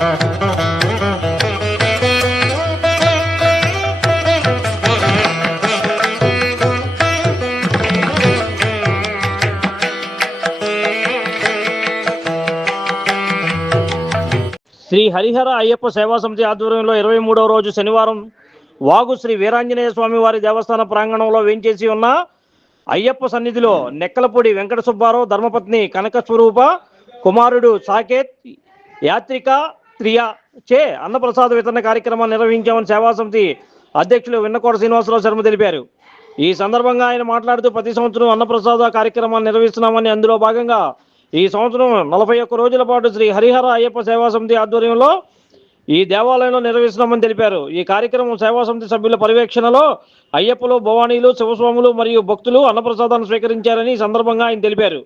శ్రీ హరిహర అయ్యప్ప సేవా సమితి ఆధ్వర్యంలో 23వ రోజు శనివారం వాగు శ్రీ వీరాంజనేయ స్వామి వారి దేవస్థాన ప్రాంగణంలో వేంచేసి ఉన్న అయ్యప్ప సన్నిధిలో నెక్కలపూడి వెంకట సుబ్బారావు ధర్మపత్ని కనక స్వరూప కుమారుడు సాకేత్ యాత్రిక త్రియా చే అన్నప్రసాద వితరణ కార్యక్రమాన్ని నిర్వహించామని సేవా సమితి అధ్యక్షులు విన్నకోట శ్రీనివాసరావు శర్మ తెలిపారు. ఈ సందర్భంగా ఆయన మాట్లాడుతూ ప్రతి సంవత్సరం అన్నప్రసాద కార్యక్రమాన్ని నిర్వహిస్తున్నామని, అందులో భాగంగా ఈ సంవత్సరం 41 రోజుల పాటు శ్రీ హరిహర అయ్యప్ప సేవా సమితి ఆధ్వర్యంలో ఈ దేవాలయంలో నిర్వహిస్తున్నామని తెలిపారు. ఈ కార్యక్రమం సేవా సమితి సభ్యుల పర్యవేక్షణలో అయ్యప్పలు, భవానీలు, శివస్వాములు మరియు భక్తులు అన్నప్రసాదాన్ని స్వీకరించారని ఈ సందర్భంగా ఆయన తెలిపారు.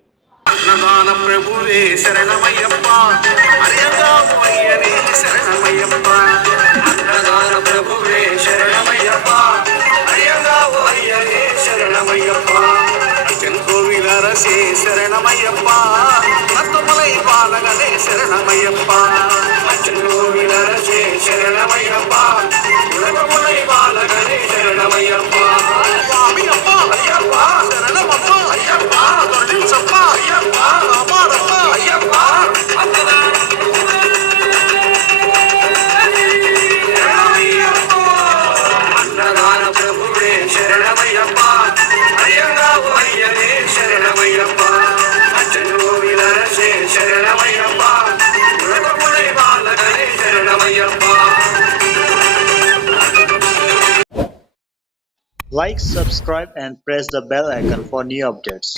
శరణమయ్యప్ప నత్తమలై బాలగనే శరణమయ్యప్ప రసే శరణమయ్యప్ప నత్తమలై బాలగనే శరణమయ్యప్ప స్వామియప్ప అయ్యప్ప శరణమప్ప అయ్యప్ప దొరించప్ప అయ్యప్ప రామాడప్ప అయ్యప్ప అన్నదాన ప్రభువే శరణమయ్యప్ప అయ్యంగావు అయ్యనే శరణమయ్యప్ప రసే శరణమయ్యప్ప నత్తమలై బాలగనే శరణమయ్యప్ప. Like, subscribe and press the bell icon for new updates.